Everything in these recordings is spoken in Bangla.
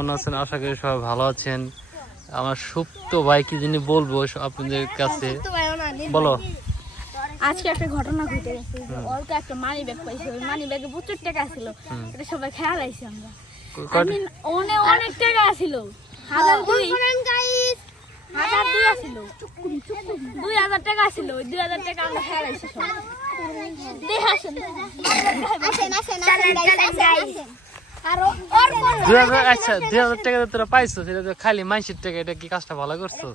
কেমন আছেন? আশা করি সবাই ভালো আছেন। আমার সুপ্ত ভাই কি জানি বলবো আপনাদের কাছে, বলো। আজকে একটা ঘটনা ঘটে গেছে। ওরকে একটা মানি ব্যাগ পাইছে, ওই মানি ব্যাগে প্রচুর টাকা ছিল। এটা সবাই খেয়াল আইছে আমরা। অনেক টাকা ছিল, 1002 ছিল, 2000 টাকা ছিল। ওই 2000 টাকা আমরা খেয়াল আইছি সব। আচ্ছা 2000 টাকা তোরা পাইছো, সেটা তো খালি মাইসের টাকা, এটা কি কাজটা ভালো করছো?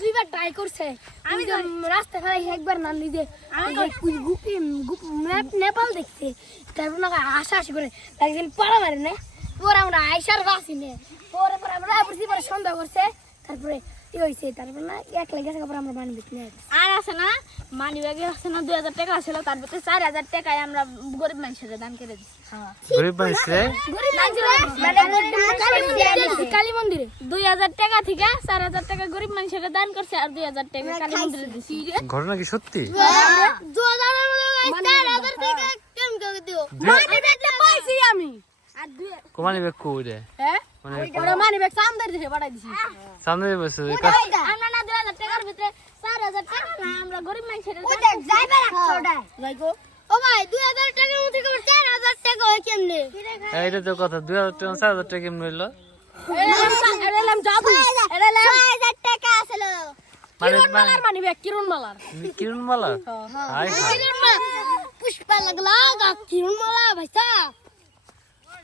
দুইবার ট্রাই করছে। আমি তো রাস্তা খাই একবার না নিজে নেপাল দেখছে, তারপর না আশা করে একদিন পাড়া মারে না, পরে আমরা আইসার বাসি নে, পরে আমরা সন্দেহ করছে, তারপরে কি হয়েছে, তারপর না এক লেগে তারপর আমরা মানি ব্যাগ নিয়ে আর আছে না, মানি ব্যাগে আছে না 2000 টাকা ছিল, তার ভিতরে 4000 টাকায় আমরা গরিব মানুষের দান করে দিচ্ছি। গরিব মানুষে কালী মন্দিরে 2000 টাকা থেকে 4000 টাকা গরিব মানুষের দান করছে, আর 2000 টাকা কালী মন্দিরে দিছি। ঘটনা কি সত্যি? আমি কোমানি ব্যাগ কই রে? হ্যাঁ মানি ব্যাগ সামনে দিয়ে পাঠাই দিছি। সামনে বসে আমরা না 2000 টাকার ভিতরে 4000 টাকা না, আমরা গরিব মানুষের যাইগো। ও ভাই 2000 টাকার মধ্যে 4000 টাকা হয় কেমনে? এইটা তো কথা, 2000 টাকা 4000 টাকা কেমন হইলো? এলাম জাদু, এলাম 6000 টাকা ছিল। মানি ব্যাগ কিরণ মালা হাই হাই পুষ্পা লাগলা কিরণ মালা ভাইসা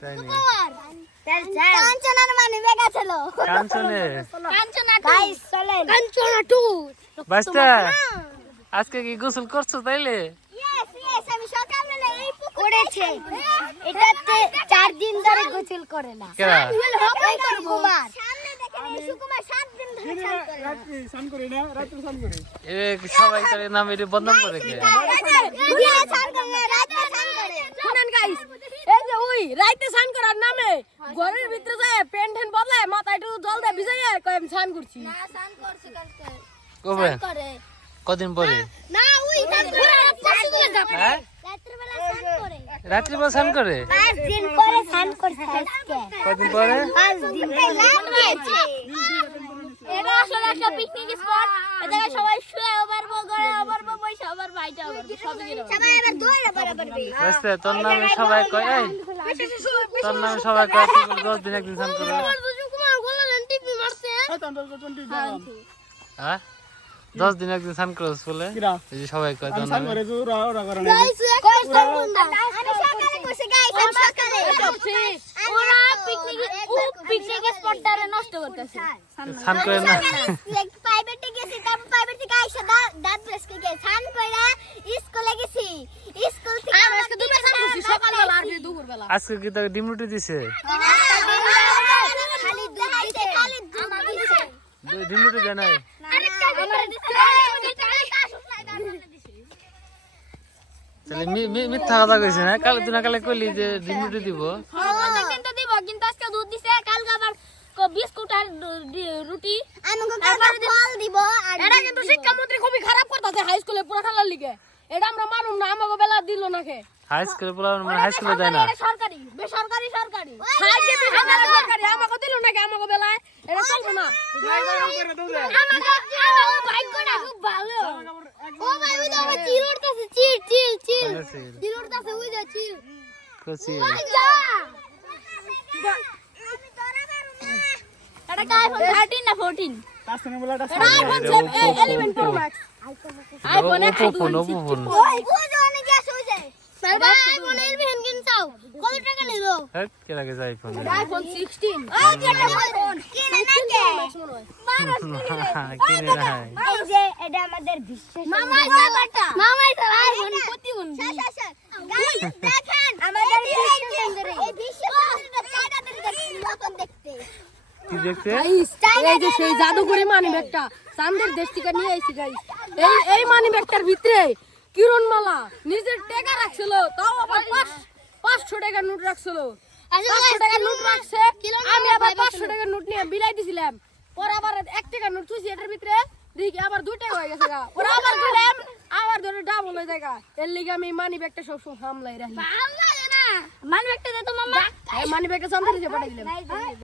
তাই নি? কাঞ্চনার মানি ব্যাগ ছিল। কাঞ্চনে কাঞ্চনা গাইস চলেন কাঞ্চনা 2 বাস্তা আজকে কি গোসল করছো তাইলে? ইয়েস আমি সকালবেলা এই পুকুরেছে। এটাতে 4 দিন ধরে গোসল করে না। কেরা? কুমার সামনে দেখেন এই সুকুমার 7 দিন ধরে স্নান করে না, রাতে স্নান করে। এ সবাই তার নাম এটা বদনাম করে কে? শুনেন গাইস, এই যে ওই রাতে স্নান করার নামে ঘরের ভিতরে যায় প্যান্ট ট্যান্ট বদলায়, মাথায় একটু জল দিয়ে ভিজাইয়া কয় আমি স্নান করছি। না স্নান করছি কালকে। কবে? কদিন পরে? না ওই হ্যাঁ? রাত্রি বেলা স্নান করে? 5 দিন পরে স্নান করছে আজকে। কদিন পরে? 5 দিন এটা আসলে একটা পিকনিক স্পট। এখানে সবাই শুয়ে পারবো, ঘরে পারবো, বসে পারবো, আইটা পারবো, সবই পারবো। সবাই এবার দৌড়ে পারবে। বাস্তা তোর নামে সবাই কয়, এই তোর নামে সবাই কয় তুই 10 দিন একদিন স্নান করে। কুমার গোলা টিপি মারছে। হ্যাঁ 10 দিন একদিন স্নান করছ বলে? এই যে সবাই কয় তোর নামে। গাইস কই বন্ধা আমি সকালে বসে গাইস আমি সকালে ওরা পিকনিক স্পটটারে নষ্ট করতেছে। স্নান করে না? প্রাইভেটে গেছি, তারপর প্রাইভেট থেকে আইসা দাঁত ব্রাশ করে স্নান কইরা স্কুলে গেছি। স্কুল থেকে আজকে দুটো স্নান করছি, সকালবেলা আর দুপুরবেলা। আজকে কি তোকে ডিম রুটি দিছে? খালি দুধ দিছে, খালি দুধ দিছে। ডিম রুটি দেয় নাই? আরেকটা আমার দিছে। তাহলে মিথ্যা কথা কইছে না? কালে তুই না কালে কইলি যে ডিম রুটি দিব। কিন্তু দিব, কিন্তু আজকে দুধ দিছে, কালকে আবার বিস্কুট আর রুটি আমাকে কালকে ফল দিব। আর এটা কিন্তু শিক্ষামন্ত্রী খুবই খারাপ করতেছে হাই স্কুলে পুরো খেলার লিগে। এটা আমরা মানুম না, আমাকে বেলা দিল না কে। হাই স্কুলে পোলা হাই স্কুলে যায় না? এটা সরকারি, বেসরকারি সরকারি। হাইকে বেসরকারি সরকারি, আমাকে দিল না কে, আমাকে বেলায় এটা চলবে না। আমাকে ভাগ্যটা খুব ভালো। ও ভাই ওই আমার চিল উঠতেছে, চিল চিল উঠতেছে, ওই যে চিল কচি যা। এটা কি আইফোন 13 না 14? IPhone 11 pro max. IPhone Oppo ওই বুঝো অনেক গ্যাস হয়ে যায়। সাইবা আইফোন 11 কিনতাও কত টাকা নিল? হ্যাঁ কে লাগে আইফোন? আইফোন 16 ওই যে আইফোন কিনে না কে? কিনে না। এই যে এটা আমাদের বিশ্বাস। মামাই বাবাটা মামাই তো আইফোন প্রতিবন্ধী। গাইস দেখেন আমাদের এই বিশ্বাসটা চাইনাদের মতন দেখতে। কি দেখতে? এই যে সেই জাদুকরি মানি ব্যাগটা চাঁদের দেশ থেকে নিয়ে আইছি গাইস। এই মানি ব্যাগটার ভিতরে কিরণ মালা নিজের টাকা রাখছিল, তাও আবার 500 টাকার নোট রাখছিল। 500 টাকার নোট রাখছে, আমি আবার 500 টাকার নোট নিয়ে বিলাই দিছিলাম। পরে আবার 1 টাকার নোট থুইছি এটার ভিতরে, দেখি আবার 2 টাকা হয়ে গেছে গা। ওরা আবার দিলাম, আবার ধরে ডাবল হয়ে যায় গা। এর লিগে আমি মানি ব্যাগটা সবসময় সামলাই রাখি। ভালো লাগে না মানি ব্যাগটা দে তো মামা মানি ব্যাগটা চান্দের দিতে পাঠাই দিলাম।